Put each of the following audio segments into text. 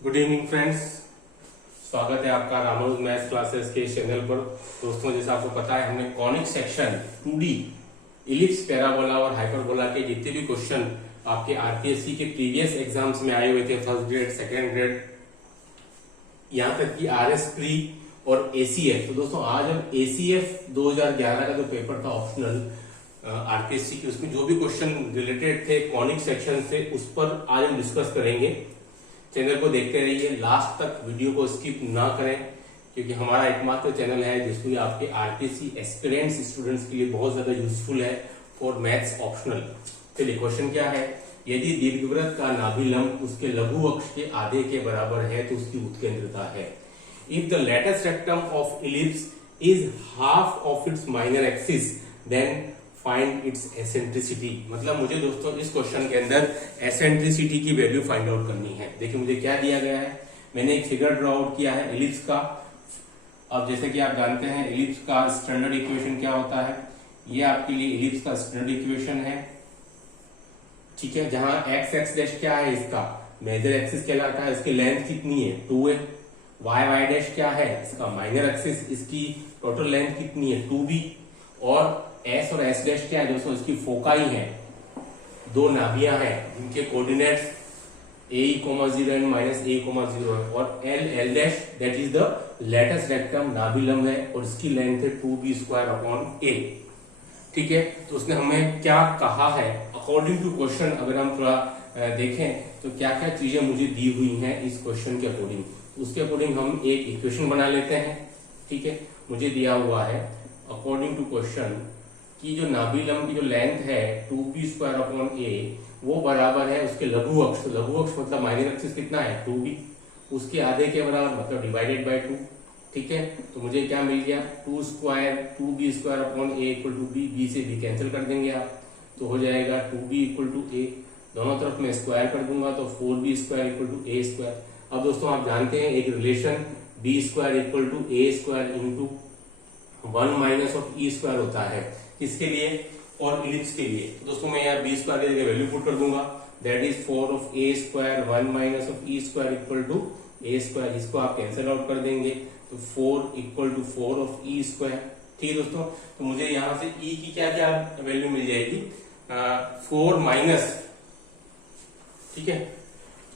Good evening friends, स्वागत है आपका रामानुज मैथ्स क्लासेस के चैनल पर। दोस्तों, जैसा आपको पता है, हमने conic section 2D ellipse, parabola और हाइपरबोला के जितने भी क्वेश्चन आपके आरपीएससी के प्रीवियस एग्जाम्स में आए हुए थे, फर्स्ट ग्रेड, सेकेंड ग्रेड, यहाँ तक कि आरएस प्री और एसीएफ। तो दोस्तों, आज हम एसीएफ 2011 का जो पेपर था ऑप्शनल आरपीएससी की, उसमें जो भी क्वेश्चन रिलेटेड थे कॉनिक सेक्शन से, उस पर आज हम डिस्कस करेंगे। चैनल को देखते रहिए, लास्ट तक वीडियो को स्किप ना करें, क्योंकि हमारा एकमात्र चैनल है जिसको आपके आरपीएससी एस्पिरेंट्स स्टूडेंट्स के लिए बहुत ज्यादा यूजफुल है फॉर मैथ्स ऑप्शनल। चलिए, क्वेश्चन क्या है। यदि दीर्घवृत्त का नाभिलंब उसके लघु अक्ष के आधे के बराबर है तो उसकी उत्केंद्रता है। If the latus rectum of ellipse is half of its minor axis, then find its eccentricity. मतलब मुझे दोस्तों इस क्वेश्चन के अंदर एसेंट्रिसिटी की वैल्यू फाइंड आउट करनी है। देखिए, मुझे क्या दिया गया है, मैंने एक फिगर ड्रॉ आउट किया है इलिप्स का। अब जैसे कि आप जानते हैं, इलिप्स का स्टैंडर्ड इक्वेशन क्या होता है, ये आपके लिए इलिप्स का स्टैंडर्ड इक्वेशन है, ठीक है। जहां एक्स एक्स डैश क्या है, इसका मेजर एक्सिस कहलाता है, इसकी लेंथ कितनी है 2a। वाई वाई डैश क्या है, इसका माइनर एक्सिस, इसकी टोटल लेंथ कितनी है 2b। और एस और एस डैश क्या है दोस्तों, इसकी फोकाई है, दो नाभियां हैं जिनके कोऑर्डिनेट्स a,0 एंड -a,0 है। और L dash that is the latus rectum, नाभिलंब है, और इसकी लेंथ है 2b²/a, ठीक है। तो उसने हमें क्या कहा है अकॉर्डिंग टू क्वेश्चन, अगर हम थोड़ा देखें तो क्या क्या चीजें मुझे दी हुई हैं इस क्वेश्चन के अकॉर्डिंग, उसके अकॉर्डिंग हम एक इक्वेशन बना लेते हैं, ठीक है। मुझे दिया हुआ है अकॉर्डिंग टू क्वेश्चन कि जो नाभिलंब की जो लेंथ है 2b²/a, वो बराबर है उसके लघु अक्ष। लघु अक्ष मतलब माइनर एक्सिस कितना है 2b, उसके आधे के बराबर मतलब डिवाइडेड बाय 2, ठीक है। तो मुझे क्या मिल गया 2b²/a = b, b से b कैंसिल कर देंगे आप, तो हो जाएगा 2b = a। दोनों तरफ मैं स्क्वायर कर दूंगा तो 4b² = a²। अब दोस्तों, आप जानते हैं एक रिलेशन b² = a² × 1 - e² होता है, किसके लिए, और इलिप्स के लिए। तो दोस्तों, मैं यहाँ b² की जगह वैल्यू पुट कर दूंगा, दैट इज 4(a²) 1 - e², इसको आप कैंसिल आउट कर देंगे तो 4 = 4(e²), ठीक है दोस्तों। तो मुझे यहाँ से e की क्या क्या वैल्यू मिल जाएगी, 4 माइनस, ठीक है,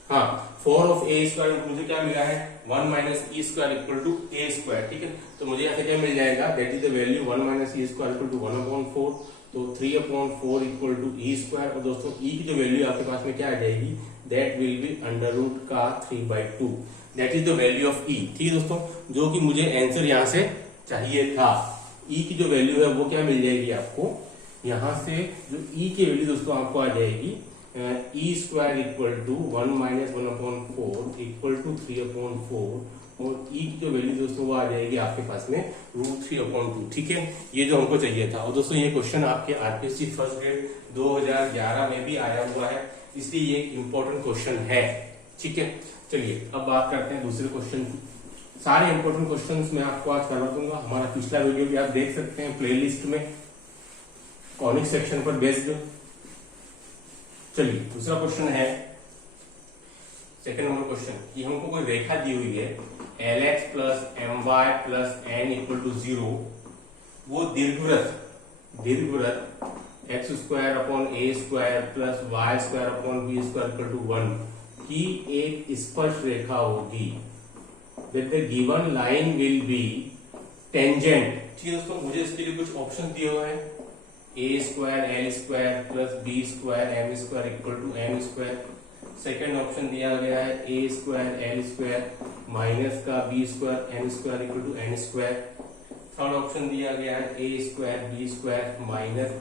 हाँ 4(a²) मुझे क्या मिला है 1 - e² = a², ठीक है। तो मुझे यहाँ से क्या मिल जाएगा, that is the value 1 - e² = 1/4, तो 3/4 = e²। और दोस्तों, e की जो वैल्यू आपके पास में क्या आ जाएगी, that will be √3/2, that is the value of e, ठीक है दोस्तों। जो कि मुझे आंसर यहाँ से चाहिए था, e की जो वैल्यू है वो क्या मिल जाएगी आपको, यहाँ से जो e की वैल्यू दोस्तों आपको आ जाएगी e² = 1 - 1/4 = 3/4, और e की जो वैल्यू दोस्तों वो आ जाएगी आपके पास में √3/2, ठीक है। ये जो हमको चाहिए था। और दोस्तों, ये क्वेश्चन आपके आरपीएससी फर्स्ट ग्रेड 2011 में भी आया हुआ है, इसलिए ये एक इंपॉर्टेंट क्वेश्चन है, ठीक है। चलिए, अब बात करते हैं दूसरे क्वेश्चन की। सारे इंपॉर्टेंट क्वेश्चन मैं आपको आज करवा दूंगा। हमारा पिछला वीडियो भी आप देख सकते हैं प्लेलिस्ट में, कॉनिक सेक्शन पर बेस्ड। चलिए, दूसरा क्वेश्चन है, सेकंड नंबर क्वेश्चन, कि हमको कोई रेखा दी हुई है Lx + My + n = 0, वो दीर्घवृत्त x² / a² + y² / b² = 1 की एक स्पर्श रेखा होगी, that the given line will be tangent, ठीक है दोस्तों। मुझे इसके लिए कुछ ऑप्शन दिए हुए हैं, a² l² + b² m² = n²। Second option दिया गया है a² l² माइनस का b² m² = n²। Third option दिया गया है a² b² minus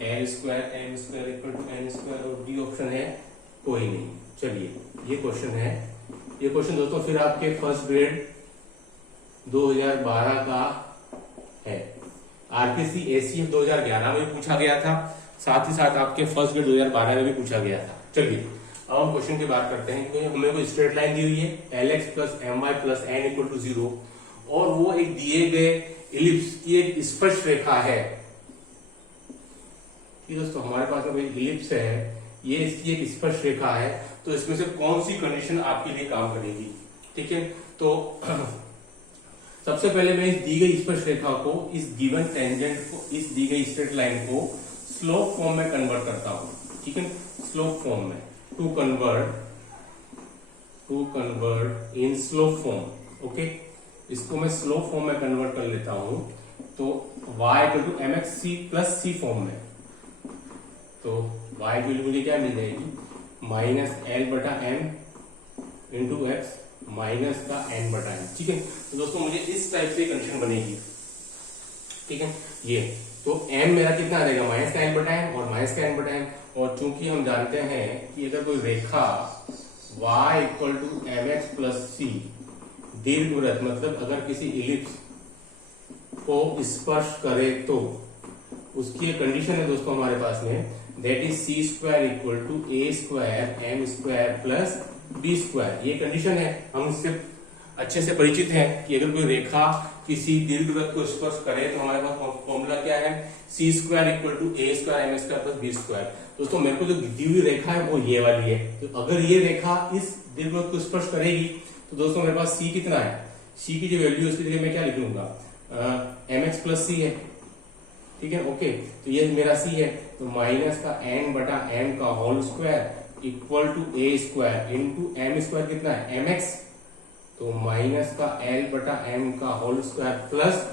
l² m² = n², और डी ऑप्शन है कोई नहीं। चलिए, ये क्वेश्चन है, ये क्वेश्चन दोस्तों फिर आपके फर्स्ट ग्रेड 2012 का है, आरपीएससी एसीएफ 2011 में भी पूछा गया था, साथ ही साथ आपके फर्स्ट ग्रेड 2012 में भी पूछा गया था। चलिए, अब हम क्वेश्चन की बात करते हैं कि हमें कोई स्ट्रेट लाइन दी हुई है Lx + My + n = 0, और वो एक दिए गए इलिप्स की एक स्पर्श रेखा है, ठीक है दोस्तों। हमारे पास में कोई इलिप्स है, ये इसकी एक स्पर्श रेखा है, तो इसमें से कौन सी कंडीशन आपके लिए काम करेगी? ठीक है, तो सबसे पहले मैं इस दी गई स्पर्श रेखा को, इस गिवन टेंजेंट को, इस दी गई स्ट्रेट लाइन को स्लोप फॉर्म में कन्वर्ट करता हूं। ठीक है, स्लोप फॉर्म में, to convert in slope form. Okay, इसको मैं स्लोप फॉर्म में कन्वर्ट कर लेता हूं, तो y equal to M x c plus c form में, तो y की वैल्यू मुझे क्या मिल जाएगी? माइनस एल बटा एम इंटू एक्स माइनस का एन बटा एम। ठीक है, तो दोस्तों मुझे इस टाइप से कंडीशन बनेगी। ठीक है, ये तो m मेरा कितना आ जाएगा? माइनस का एन बटा एम और माइनस का एन बटा एम। और चूंकि हम जानते हैं कि अगर कोई रेखा y equal to M X plus C दीर्घवृत्त, मतलब अगर किसी इलिप्स को स्पर्श करे तो उसकी एक कंडीशन है दोस्तों हमारे पास में, that is c square equal to A square M square plus B square. ये कंडीशन है, हम इससे अच्छे से परिचित हैं कि अगर कोई रेखा किसी दीर्घवृत्त को स्पर्श करे तो हमारे पास फॉर्मूला क्या है? C square equal to A square M square plus B square. दोस्तों मेरे को जो दी हुई रेखा है वो ये वाली है, तो अगर ये रेखा इस दीर्घवृत्त को स्पर्श करेगी तो दोस्तों मेरे पास सी कितना है? सी की जो वैल्यू है उसके लिए मैं क्या लिख लूंगा? एम एक्स प्लस सी है। ठीक है, ओके, तो ये मेरा सी है, तो माइनस का एन बटा एम का whole square equal to A square into m square कितना है? एम एक्स, तो माइनस का एल बटा एम का whole square plus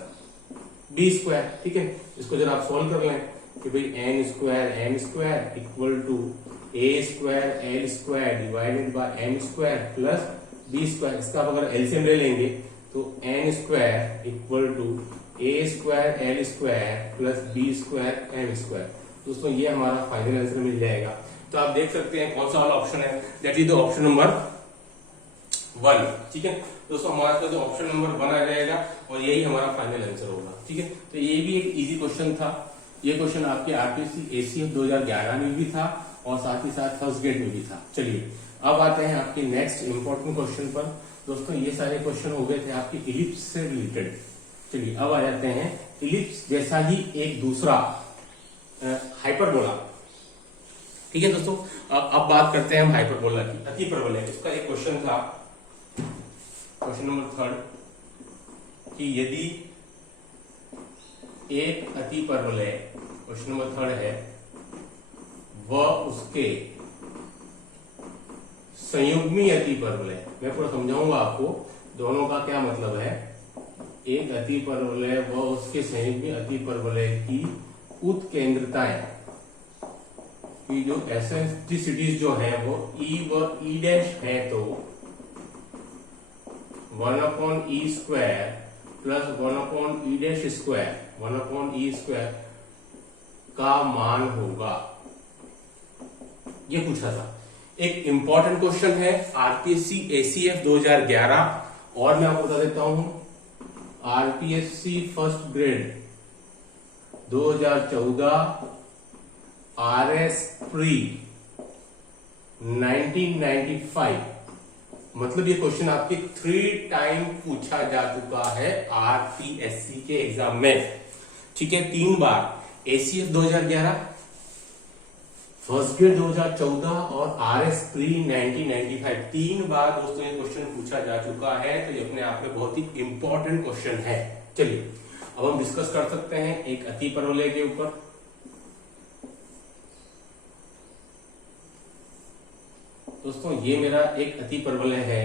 B square. ठीक है, इसको जरा आप सोल्व कर लें कि भाई n square M square equal to A square l square divided by m square plus B square. इसका आप अगर एलसीएम ले लेंगे तो n square equal to A square l square plus B square M square. दोस्तों ये हमारा final answer मिल जाएगा। तो आप देख सकते हैं कौन सा वाला ऑप्शन है, that is the option number 1। ठीक है दोस्तों, हमारे पास जो ऑप्शन नंबर 1 आ जाएगा और यही हमारा फाइनल आंसर होगा। ठीक है, तो ये भी एक इजी क्वेश्चन था। ये क्वेश्चन आपके आरपीएससी एसीएफ 2011 में भी था और साथ ही साथ फर्स्ट ग्रेड में भी था। चलिए अब आते हैं आपके नेक्स्ट इंपॉर्टेंट क्वेश्चन पर। दोस्तों ये सारे क्वेश्चन हो गए थे आपके इलिप्स से रिलेटेड। चलिए अब आ जाते हैं इलिप्स जैसा ही एक दूसरा हाइपरबोला। ठीक है दोस्तों, अब बात करते हैं हम हाइपरबोला की, अतिपरवलय। इसका एक क्वेश्चन था, क्वेश्चन नंबर 3 कि यदि एक अतिपरवलय, क्वेश्चन नंबर 3 है, वह उसके संयुग्मी अतिपरवलय, मैं पूरा समझाऊंगा आपको दोनों का क्या मतलब है। एक अतिपरवलय व उसके संयुग्मी अतिपरवलय की उत्केंद्रताएं की जो एसेंट्रिसिटीज जो है वो ई व ई डैश है, तो 1/e square plus 1/e dash square 1/e square का मान होगा। ये पूछा था, एक इंपॉर्टेंट क्वेश्चन है आरपीएससी एसीएफ 2011 और मैं आपको बता देता हूं RPSC first grade 2014 RS pre 1995। मतलब ये क्वेश्चन आपके 3 टाइम पूछा जा चुका है आरपीएससी के एग्जाम में। ठीक है, 3 बार एसीएफ 2011, फर्स्ट ग्रेड 2014 और आरएस प्री 1995, 3 बार दोस्तों ये क्वेश्चन पूछा जा चुका है। तो ये अपने आप में बहुत ही इंपॉर्टेंट क्वेश्चन है। चलिए अब हम डिस्कस कर सकते हैं एक अतिपरवलय के ऊपर। दोस्तों ये मेरा एक अतिपरवलय है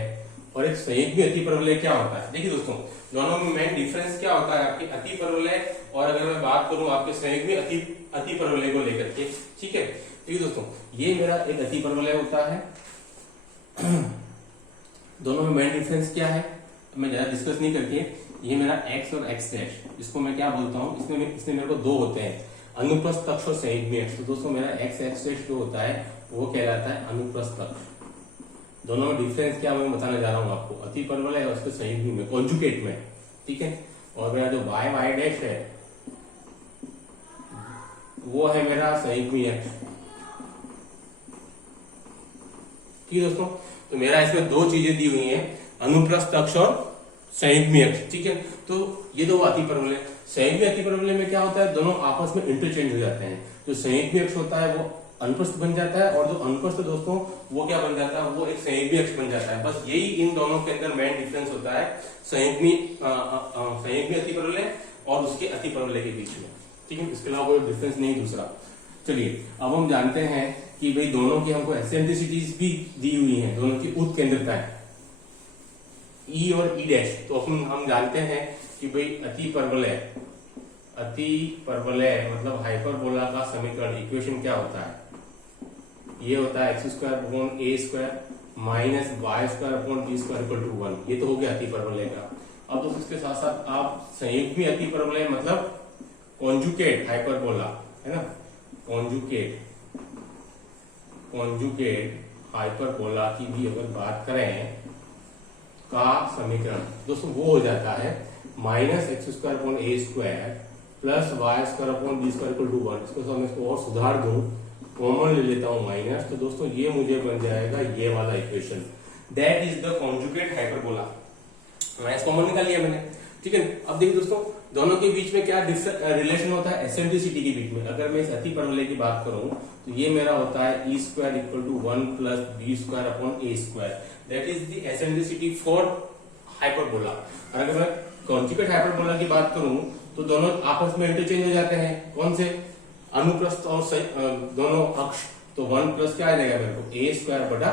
और एक संयुग्मी अतिपरवलय क्या होता है। देखिए दोस्तों, दोनों में मेन डिफरेंस क्या होता है आपके अतिपरवलय और अगर मैं बात करूं आपके संयुग्मी अतिपरवलय को लेकर के। ठीक है, देखिए दोस्तों, ये मेरा एक अतिपरवलय होता है। दोनों में मेन डिफरेंस क्या है मैं ज्यादा डिस्कस नहीं करके, ये मेरा x और x डैश, इसको मैं क्या बोलता हूँ, इसमें मेरे को 2 होते हैं, अनुप्रस्थ अक्ष और संयुग्मी अक्ष। तो दोस्तों मेरा x डैश जो होता है वो कहलाता है अनुप्रस्थ अक्ष। दोनों में डिफरेंस क्या मैं बताने जा रहा हूँ आपको, अतिपरवलय और उसके संयुग्मी में, कॉन्जुगेट में। ठीक है, और मेरा जो y डैश है वो है मेरा संयुग्मी अक्ष। ठीक है दोस्तों, तो मेरा इसमें 2 चीजें दी हुई हैं, अनुप्रस्थ अक्ष और संयुग्मी अक्ष। ठीक है, तो ये 2 अतिपरवलय। संयुग्मी अतिपरवलय में क्या होता है, दोनों आपस में इंटरचेंज हो जाते हैं। जो संयुग्मी अक्ष होता है वो अनुप्रस्थ बन जाता है, और जो अनुप्रस्थ दोस्तों वो क्या बन जाता है, वो एक संयुग्मी अक्ष बन जाता है। बस यही इन दोनों के अंदर मेन डिफरेंस होता है, संयुग्मी अतिपरवलय और उसके अतिपरवलय के बीच में, ठीक है। इसके अलावा कोई डिफरेंस नहीं दूसरा। चलिए अब हम जानते हैं कि भाई दोनों की हमको एसेंट्रिसिटीज भी दी हुई है, दोनों की उत्केंद्रताएं ई और ई डैश। तो हम जानते हैं कि भाई अतिपरवलय मतलब हाइपरबोला का समीकरण इक्वेशन क्या होता है, ये होता है x² upon a² minus y² upon b² equal to 1। ये तो हो गया अतिपरवलय का। अब दोस्तों इसके साथ साथ आप संयुग्मी अतिपरवलय मतलब कॉन्जुगेट हाइपरबोला है ना, कॉन्जुगेट हाइपरबोला की भी अगर बात करें का समीकरण दोस्तों वो हो जाता है minus x² upon a² plus y² upon b² equal to 1। इसको मैं इसको और सुधार दूं, कॉमन ले लेता हूं माइनस, तो दोस्तों ये मुझे बन जाएगा ये वाला equation, that is the conjugate hyperbola. Minus common निकाल लिया मैंने, ठीक है। अब देखिए दोस्तों दोनों के बीच में क्या रिलेशन होता है, एसेंट्रिसिटी के बीच में। अगर मैं इस अतिपरवलय की बात करूं तो ये मेरा होता है e² equal to 1 plus b² upon a², that is the eccentricity for hyperbola. और अगर मैं कॉन्जुगेट हाइपरबोला की बात करूं तो दोनों आपस में इंटरचेंज हो जाते हैं, कौन से, अनुप्रस्थ और दोनों अक्ष। तो 1 प्लस क्या आ जाएगा मेरे को a² बटा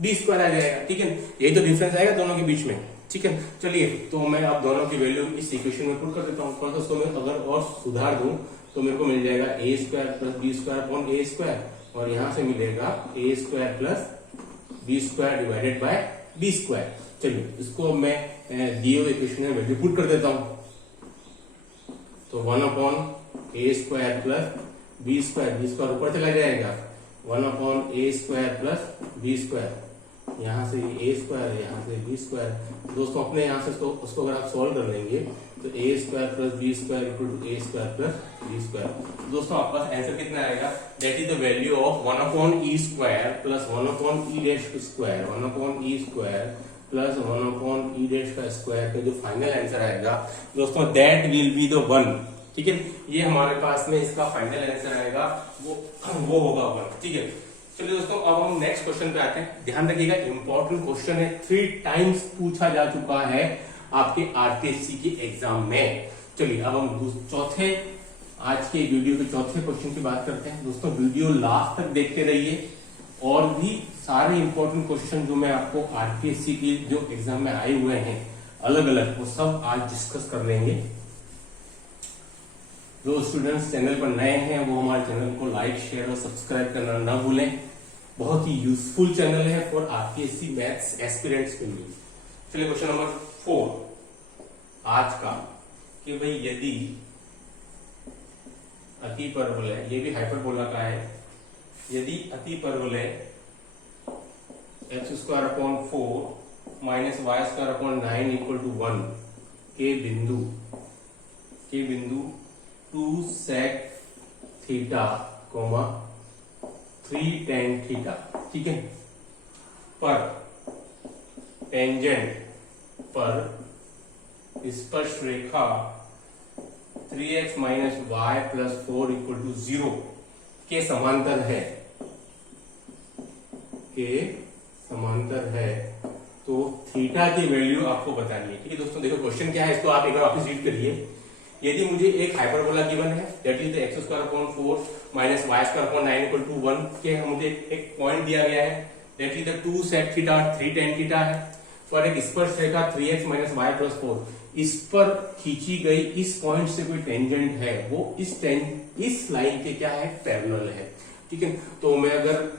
b² आ जाएगा, ठीक है। यही तो डिफरेंस आएगा दोनों के बीच में, ठीक है। चलिए तो मैं अब दोनों की वैल्यू इस इक्वेशन में पुट कर देता हूँ। थोड़ा सा उसको मैं अगर और सुधार दूं तो मेरे को मिल जाएगा a² plus b² upon a², और यहां से मिलेगा a² plus b² divided by b²। चलिए इसको मैं दिए हुए इक्वेशन में वैल्यू पुट कर देता हूं। तो 1 अपॉन a² प्लस b² ऊपर चला जाएगा, 1 अपॉन a² प्लस b², यहाँ से a², यहाँ से b²। दोस्तों अपने यहाँ से उसको अगर आप सॉल्व कर लेंगे तो a² plus b² equal to a² plus b²। दोस्तों आपका आंसर कितना आएगा, that is the value of 1 upon e² plus 1 upon e dash square, 1 upon e² plus 1 upon e dash का स्क्वायर का जो फाइनल आंसर आएगा दोस्तों दैट विल बी द 1, ठीक है। ये हमारे पास में इसका फाइनल आंसर आएगा, वो होगा 1, ठीक है। चलिए दोस्तों अब हम नेक्स्ट क्वेश्चन पे आते हैं। ध्यान रखिएगा इंपॉर्टेंट क्वेश्चन है, 3 टाइम्स पूछा जा चुका है आपके आरपीएससी के एग्जाम में। चलिए अब हम चौथे आज के वीडियो के चौथे क्वेश्चन की बात करते हैं। दोस्तों वीडियो लास्ट तक देखते रहिए, और भी सारे इंपॉर्टेंट क्वेश्चन जो मैं आपको आरपीएससी के जो एग्जाम में आए हुए हैं अलग अलग, वो सब आज डिस्कस कर लेंगे। जो स्टूडेंट्स चैनल पर नए हैं वो हमारे चैनल को लाइक शेयर और सब्सक्राइब करना ना भूलें, बहुत ही यूजफुल चैनल है फॉर आरपीएससी मैथ्स एस्पिरेंट्स के लिए। चलिए क्वेश्चन नंबर 4 आज का, कि भाई यदि अतिपरवलय, ये भी हाइपरबोला का है, यदि अतिपरवलय x² upon 4 minus y² upon 9 equal to 1 के बिंदु 2 sec थीटा, 3 tan थीटा, ठीक है, पर टेंजेंट पर स्पर्श रेखा 3x minus y plus 4 equal to 0 के समांतर है, तो थीटा की वैल्यू आपको बतानी है, ठीक है। दोस्तों देखो क्वेश्चन क्या है, इसको आप एक बार वापस रीड करिए। यदि मुझे एक हाइपरबोला गिवन है, that is the x² upon 4 minus y² upon 9 equal to 1 के मुझे एक पॉइंट दिया गया है, that is the 2 sec theta, 3 tan theta है, पर एक स्पर्श रेखा 3x माइनस y प्लस 4, इस पर खींची गई इस पॉइंट से कोई टेंजेंट है, वो इस लाइन के क्या है, पैरेलल है, ठीक है। तो मैं अगर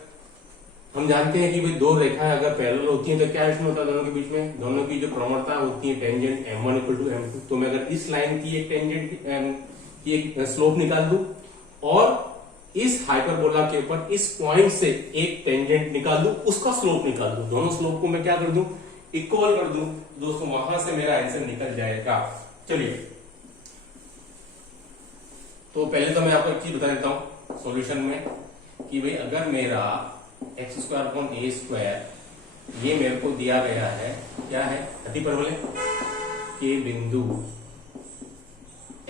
हम जानते हैं कि भाई दो रेखाएं अगर पैरेलल होती हैं तो क्या रिलेशन होता है दोनों के बीच में, दोनों की जो प्रवणता होती है tangent m1 equal to m2। तो मैं अगर इस लाइन की एक टेंजेंट की एक स्लोप निकाल दूं और इस हाइपरबोला के ऊपर इस पॉइंट से एक टेंजेंट निकाल दूं, उसका स्लोप निकाल दूं, दोनों स्लोप को मैं क्या कर दूं, इक्वल कर दूं, दोस्तों वहां से मेरा आंसर निकल जाएगा। चलिए तो पहले तो मैं आपको एक चीज बता देता हूं सॉल्यूशन में, कि भाई अगर मेरा x² अपॉन a² ये मेरे को दिया गया है, क्या है, अतिपरवलय के बिंदु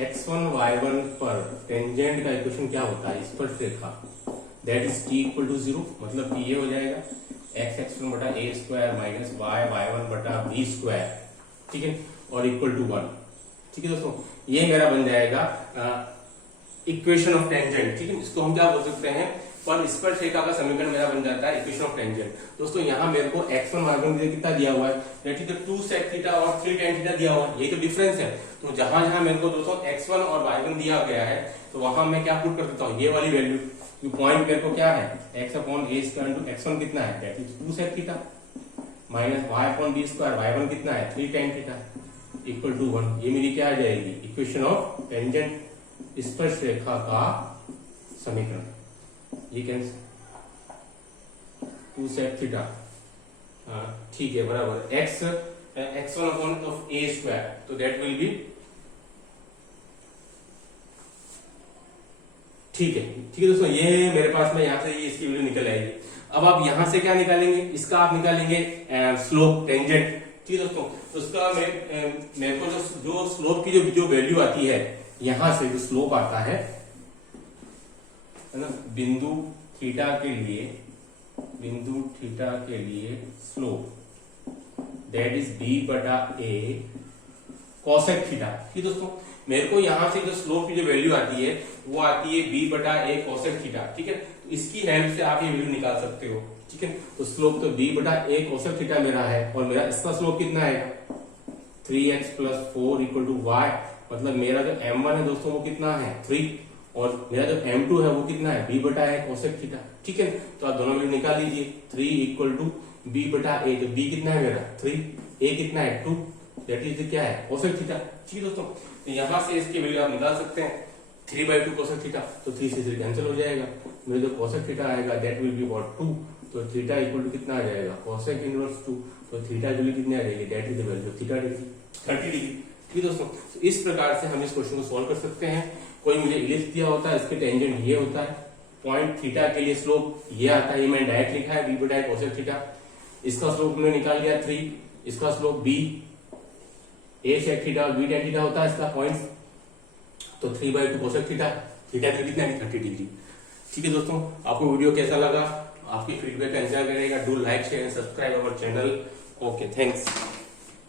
x1 y1 पर टेंजेंट का इक्वेशन क्या होता है, स्पर्श रेखा that is T equal to 0, मतलब कि ये हो जाएगा एक्स x1 बटा ए स्क्वायर माइनस वाई y1 बटा बी स्क्वायर, ठीक है, और इक्वल टू 1, ठीक है दोस्तों। ये मेरा बन जाएगा इक्वेशन ऑफ टेंजेंट, ठीक है। इसको हम क्या बोल सकते हैं, पर स्पर्शरेखा का समीकरण मेरा बन जाता है इक्वेशन ऑफ टेंजेंट। दोस्तों यहाँ मेरे को x1 y1 कितना दिया हुआ है, दैट इज 2 sec थीटा और 3 tan थीटा दिया हुआ है, ये तो डिफरेंस है। तो जहां जहां मेरे को दोस्तों x1 और y1 दिया गया है तो वहां मैं क्या पुट कर देता हूँ, ये वाली वैल्यू। पॉइंट मेरे को क्या है, x upon a square into x1 कितना है, that is 2 sec theta minus y upon b square y1 कितना है 3 tan थीटा इक्वल टू 1। ये मेरी क्या आ जाएगी, इक्वेशन ऑफ टेंजेंट, स्पर्शरेखा का समीकरण। ये कैंसिल 2 sec थीटा, ठीक है, बराबर x1 upon of A square, तो दैट विल बी, ठीक है दोस्तों। ये मेरे पास में यहाँ से ये इसकी वैल्यू निकल आएगी। अब आप यहां से क्या निकालेंगे, इसका आप निकालेंगे स्लोप टेंजेंट, ठीक है दोस्तों। तो उसका मेरे को जो स्लोप की जो वैल्यू आती है, यहां से जो स्लोप आता है ना, बिंदु थीटा के लिए स्लोप दैट इज b बटा a कोसेक थीटा, ठीक दोस्तों। मेरे को यहां से जो स्लोप की जो वैल्यू आती है वो आती है b बटा a कोसेक थीटा, ठीक है। तो इसकी हेल्प से आप ये वैल्यू निकाल सकते हो, ठीक है। तो स्लोप तो b बटा a कोसेक थीटा मेरा है, और मेरा इसका स्लोप कितना है 3x plus 4 equal to y, मतलब मेरा जो m1 है दोस्तों वो कितना है 3, और मेरा जो m2 है वो कितना है b बटा a कोसेक थीटा, ठीक है। तो आप दोनों वैल्यू निकाल लीजिए, 3 इक्वल टू b बटा a, तो b कितना है मेरा 3, a कितना है 2, दैट इज क्या है कोसेक थीटा, ठीक है दोस्तों। तो यहां से इसकी वैल्यू आप निकाल सकते हैं 3/2 कोसेक थीटा, तो 3 से 3 कैंसिल हो जाएगा, मेरा जो कोसेक थीटा आएगा दैट विल बी अबाउट 2, तो थीटा इक्वल टू कितना आ जाएगा कोसेक इनवर्स 2, तो थीटा की वैल्यू कितनी आ जाएगी, that is the value of theta degree 30 degree, ठीक है दोस्तों। तो इस प्रकार से हम इस क्वेश्चन को सॉल्व कर सकते हैं। कोई मुझे इलिप्स दिया होता है, इसके टेंजेंट ये होता है, पॉइंट थीटा के लिए स्लोप ये आता है, ये मैंने डायरेक्ट लिखा है b बटा a कोसेक थीटा, इसका स्लोप मैंने निकाल लिया 3, इसका slope b a sec theta और b tan थीटा होता है इसका पॉइंट, तो 3/2 कोसेक थीटा, थीटा की कितना है 30 डिग्री, ठीक है दोस्तों। आपको वीडियो कैसा लगा, आपकी फीडबैक का इंतजार करेगा। Do like share and subscribe our channel. Okay, thanks.